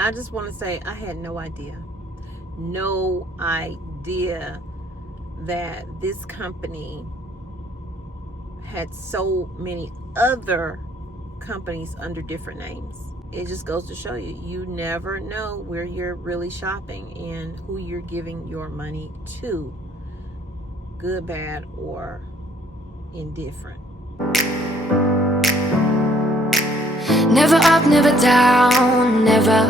I just want to say I had no idea that this company had so many other companies under different names. It just goes to show you, you never know where you're really shopping and who you're giving your money to, good, bad, or indifferent. Never up, never down, never.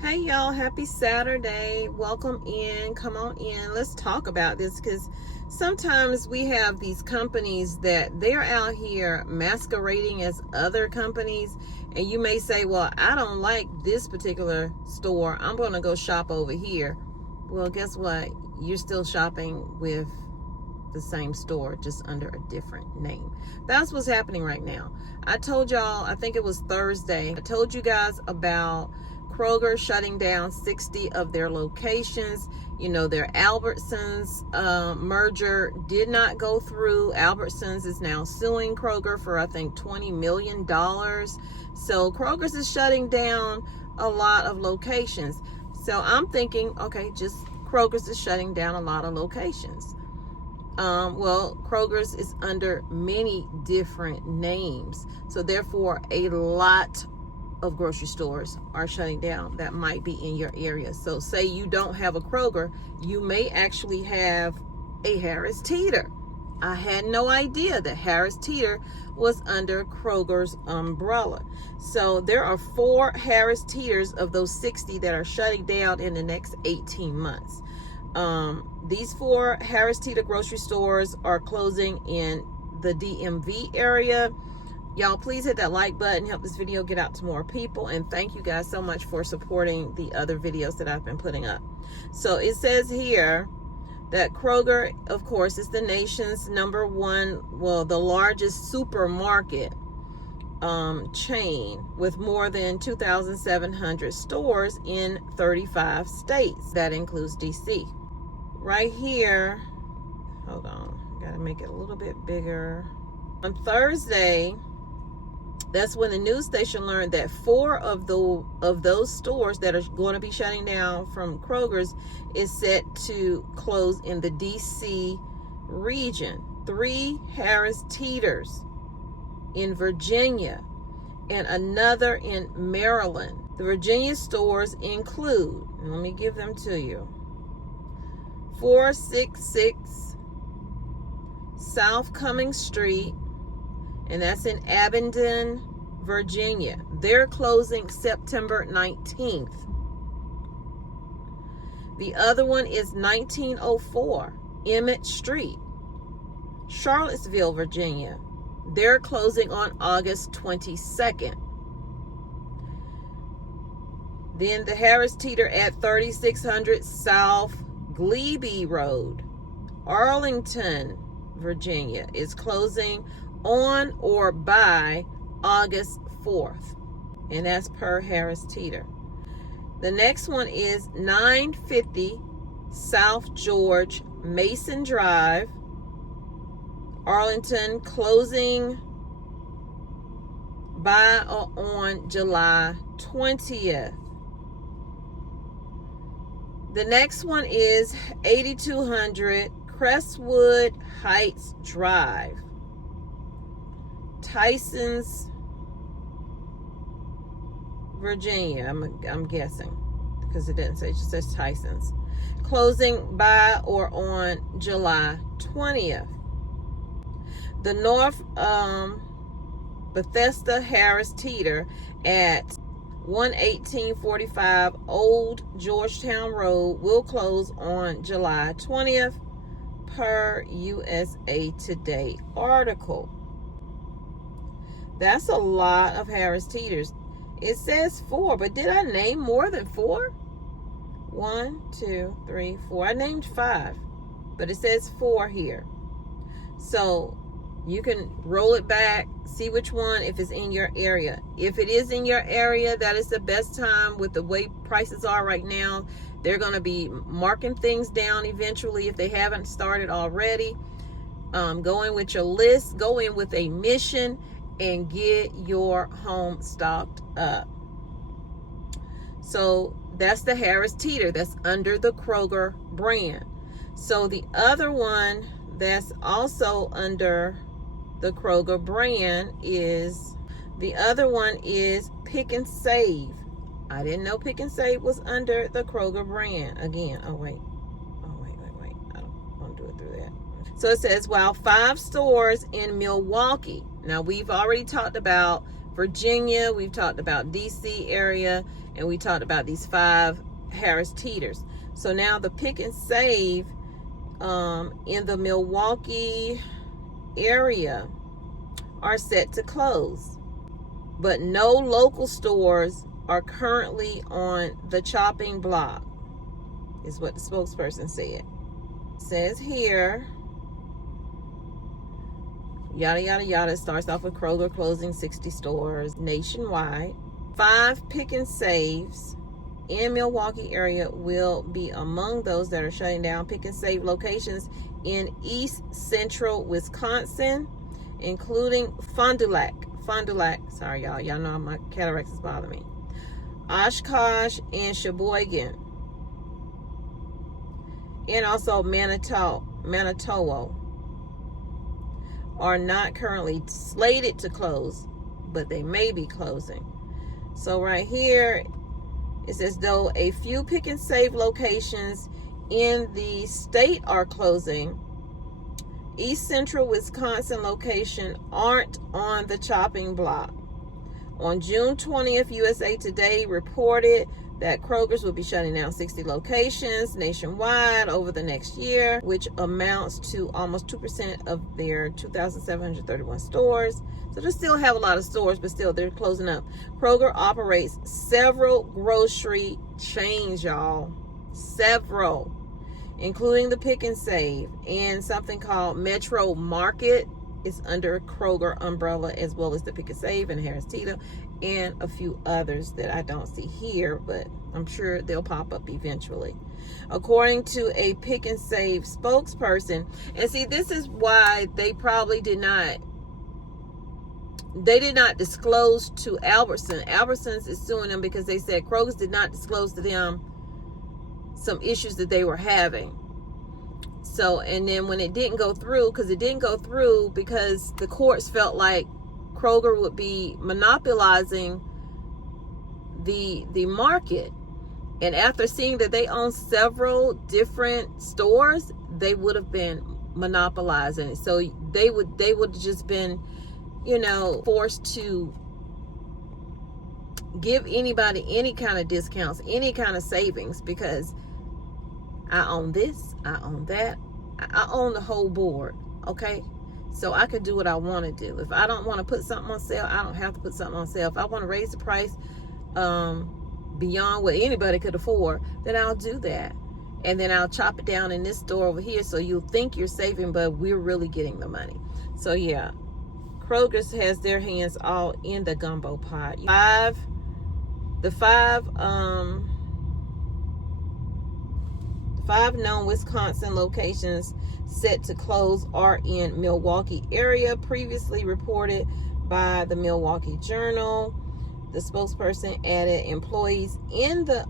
Hey y'all, happy Saturday. Welcome in. Come on in. Let's talk about this, because sometimes we have these companies that they're out here masquerading as other companies, and you may say, well, I don't like this particular store, I'm going to go shop over here. Well, guess what? You're still shopping with the same store, just under a different name. That's what's happening right now. I told y'all, I think it was Thursday, I told you guys about Kroger shutting down 60 of their locations. You know, their Albertsons merger did not go through. Albertsons is now suing Kroger for, I think, $20 million. So Kroger's is shutting down a lot of locations. So I'm thinking, okay, just Kroger's is shutting down a lot of locations. Well, Kroger's is under many different names. So therefore, a lot of grocery stores are shutting down that might be in your area. So say you don't have a Kroger, you may actually have a Harris Teeter. I had no idea that Harris Teeter was under Kroger's umbrella. So there are 4 Harris Teeters of those 60 that are shutting down in the next 18 months. These 4 Harris Teeter grocery stores are closing in the DMV area. Y'all, please hit that like button, help this video get out to more people, and thank you guys so much for supporting the other videos that I've been putting up. So it says here that Kroger, of course, is the nation's #1, well, the largest supermarket chain with more than 2,700 stores in 35 states. That includes DC. Right here, hold on, gotta make it a little bit bigger. On Thursday, that's when the news station learned that 4 of those stores that are going to be shutting down from Kroger's is set to close in the DC region. 3 Harris Teeters in Virginia and another in Maryland. The Virginia stores include, and let me give them to you, 466 South Cumming Street, and that's in Abingdon, Virginia. They're closing September 19th. The other one is 1904 Emmett Street, Charlottesville, Virginia. They're closing on August 22nd. Then the Harris Teeter at 3600 South Glebe Road, Arlington, Virginia, is closing on or by August 4th. And that's per Harris Teeter. The next one is 950 South George Mason Drive, Arlington, closing by or on July 20th. The next one is 8200 Crestwood Heights Drive, Tysons, Virginia. I'm guessing, because it didn't say, it just says Tysons. Closing by or on July 20th. The North Bethesda Harris Teeter at 11845 Old Georgetown Road will close on July 20th per USA Today article. That's a lot of Harris Teeters. It says 4, but did I name more than 4? 1, 2, 3, 4. I named 5, but it says 4 here. So you can roll it back, see which one, if it's in your area. If it is in your area, that is the best time. With the way prices are right now, they're going to be marking things down eventually if they haven't started already. Go in with your list, go in with a mission, and get your home stocked up. So that's the Harris Teeter. That's under the Kroger brand. So the other one that's also under the Kroger brand is, the other one is Pick and Save. I didn't know Pick and Save was under the Kroger brand. Again, wait. I don't want to do it through that. So it says, while 5 stores in Milwaukee. Now, we've already talked about Virginia, we've talked about DC area, and we talked about these 5 Harris Teeters. So now the Pick and Save in the Milwaukee area are set to close. But no local stores are currently on the chopping block, is what the spokesperson said. It says here, yada, yada, yada. It starts off with Kroger closing 60 stores nationwide. 5 Pick and Saves in Milwaukee area will be among those that are shutting down. Pick and Save locations in East Central Wisconsin, including Fond du Lac. Sorry, y'all. Y'all know my cataracts is bothering me. Oshkosh and Sheboygan. And also Manitowo are not currently slated to close, but they may be closing. So right here, it says, though a few Pick and Save locations in the state are closing, East Central Wisconsin location aren't on the chopping block. On June 20th, USA Today reported that Kroger's will be shutting down 60 locations nationwide over the next year, which amounts to almost 2% of their 2,731 stores. So they still have a lot of stores, but still they're closing up. Kroger operates several grocery chains, y'all. Several, including the Pick and Save, and something called Metro Market is under Kroger umbrella, as well as the Pick and Save and Harris Teeter, and a few others that I don't see here, but I'm sure they'll pop up eventually. According to a Pick and Save spokesperson, and see, this is why they probably did not disclose to Albertsons. Albertsons is suing them because they said Kroger's did not disclose to them some issues that they were having. So, and then when it didn't go through, because the courts felt like Kroger would be monopolizing the market. And after seeing that they own several different stores, they would have been monopolizing it. So they would have just been, forced to give anybody any kind of discounts, any kind of savings, because I own this, I own that, I own the whole board, okay? So I could do what I want to do. If I don't want to put something on sale, I don't have to put something on sale. If I want to raise the price beyond what anybody could afford, then I'll do that. And then I'll chop it down in this store over here, so you'll think you're saving, but we're really getting the money. So yeah, Kroger's has their hands all in the gumbo pot. The five known Wisconsin locations set to close are in Milwaukee area, previously reported by the Milwaukee Journal. The spokesperson added employees in the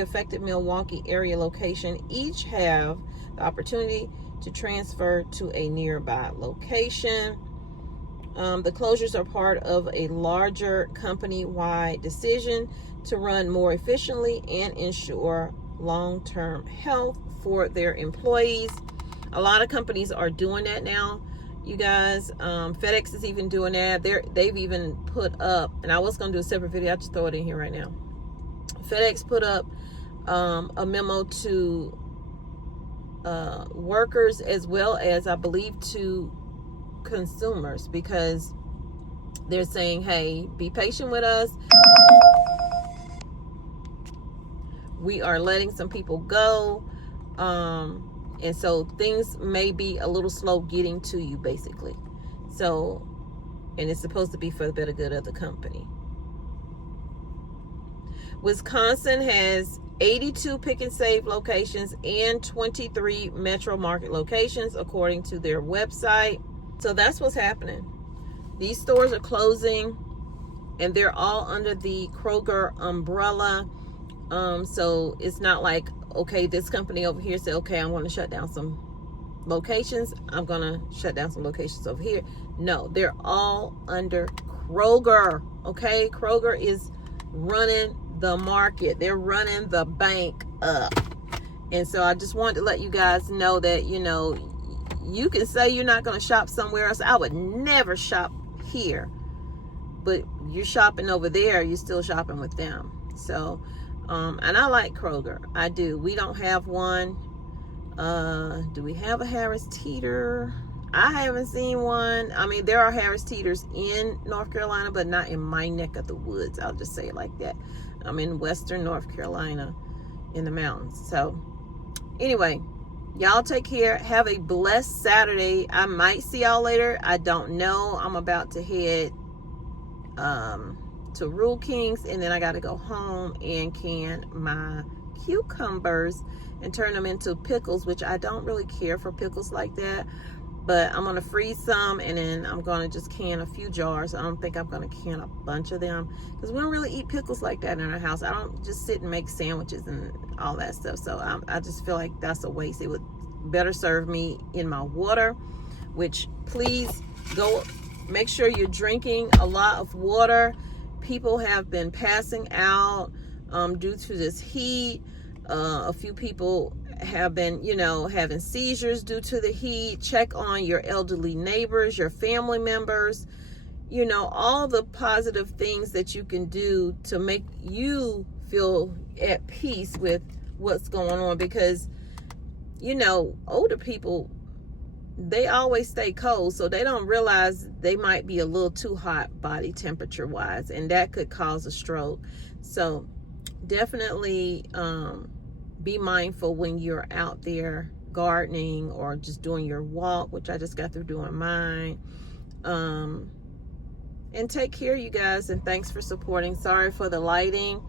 affected Milwaukee area location each have the opportunity to transfer to a nearby location. The closures are part of a larger company-wide decision to run more efficiently and ensure long-term health for their employees. A lot of companies are doing that now, you guys. FedEx is even doing that. They've even put up, and I was going to do a separate video, I'll just throw it in here right now. FedEx put up a memo to workers, as well as, I believe, to consumers, because they're saying, hey, be patient with us. We are letting some people go, and so things may be a little slow getting to you, basically. So, and it's supposed to be for the better good of the company. Wisconsin has 82 Pick and Save locations and 23 Metro Market locations, according to their website. So that's what's happening. These stores are closing. and they're all under the Kroger umbrella. So it's not like, okay, this company over here said, okay, I'm going to shut down some locations, I'm going to shut down some locations over here. No, they're all under Kroger. Okay, Kroger is running the market. They're running the bank up. And so I just wanted to let you guys know that, you know, you can say you're not going to shop somewhere else. I would never shop here, but you're shopping over there, you're still shopping with them. So and I like Kroger. I do. We don't have one. Do we have a Harris Teeter? I haven't seen one. I mean, there are Harris Teeters in North Carolina, but not in my neck of the woods. I'll just say it like that. I'm in Western North Carolina in the mountains. So anyway, y'all take care. Have a blessed Saturday. I might see y'all later. I don't know. I'm about to head to Rule Kings, and then I got to go home and can my cucumbers and turn them into pickles, which I don't really care for pickles like that, but I'm going to freeze some, and then I'm going to just can a few jars. I don't think I'm going to can a bunch of them, because we don't really eat pickles like that in our house. I don't just sit and make sandwiches and all that stuff, so I just feel like that's a waste. It would better serve me in my water, which please go make sure you're drinking a lot of water. People have been passing out due to this heat. A few people have been, you know, having seizures due to the heat. Check on your elderly neighbors, your family members, you know, all the positive things that you can do to make you feel at peace with what's going on, because, you know, older people, they always stay cold, so they don't realize they might be a little too hot body temperature wise, and that could cause a stroke. So definitely be mindful when you're out there gardening or just doing your walk, which I just got through doing mine. And take care, you guys, and thanks for supporting. Sorry for the lighting.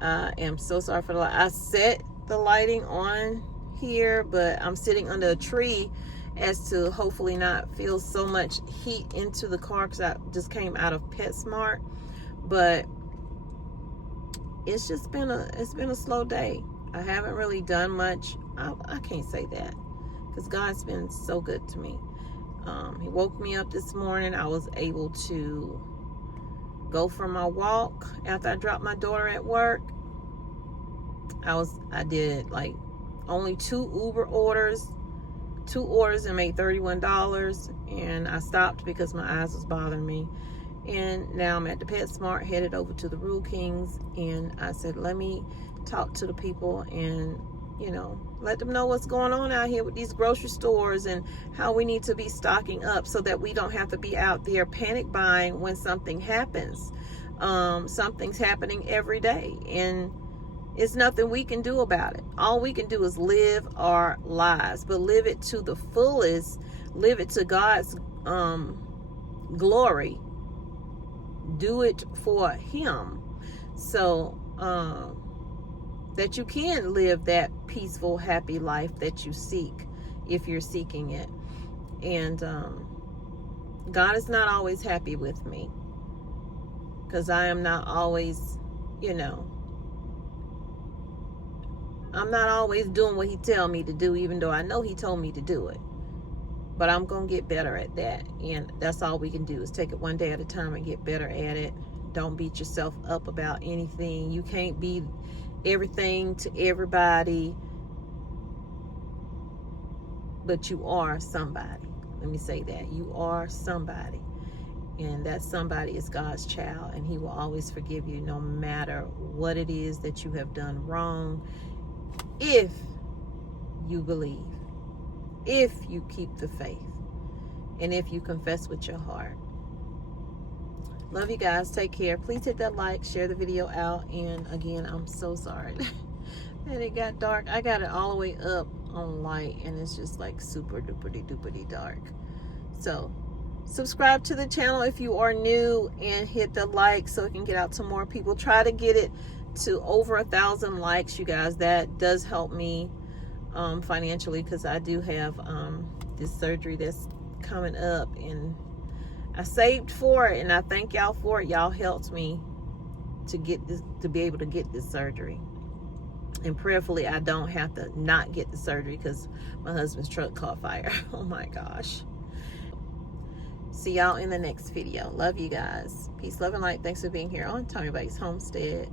I am so sorry for the light. I set the lighting on here, but I'm sitting under a tree as to hopefully not feel so much heat into the car, because I just came out of PetSmart. But it's just been a slow day. I haven't really done much. I can't say that, because God's been so good to me. He woke me up this morning. I was able to go for my walk after I dropped my daughter at work. I did like only 2 Uber orders. 2 orders and made $31, and I stopped because my eyes was bothering me. And now I'm at the PetSmart, headed over to the Rule Kings, and I said, let me talk to the people and, you know, let them know what's going on out here with these grocery stores and how we need to be stocking up so that we don't have to be out there panic buying when something happens. Something's happening every day, and it's nothing we can do about it. All we can do is live our lives, but live it to the fullest. Live it to God's glory. Do it for Him, so that you can live that peaceful, happy life that you seek, if you're seeking it. And God is not always happy with me, because I am not always, you know, I'm not always doing what He tell me to do, even though I know He told me to do it. But I'm going to get better at that. And that's all we can do, is take it one day at a time and get better at it. Don't beat yourself up about anything. You can't be everything to everybody, but you are somebody. Let me say that. You are somebody. And that somebody is God's child. And He will always forgive you, no matter what it is that you have done wrong. If you believe, if you keep the faith, and if you confess with your heart. Love you guys. Take care. Please hit that like, share the video out. And again, I'm so sorry that it got dark. I got it all the way up on light, and it's just like super duper dark. So subscribe to the channel if you are new, and hit the like so it can get out to more people. Try to get it to over 1,000 likes, you guys. That does help me financially, because I do have this surgery that's coming up, and I saved for it, and I thank y'all for it. Y'all helped me to get this, to be able to get this surgery. And prayerfully, I don't have to not get the surgery because my husband's truck caught fire. Oh my gosh. See y'all in the next video. Love you guys. Peace, love, and light. Thanks for being here on Tommy Bites Homestead.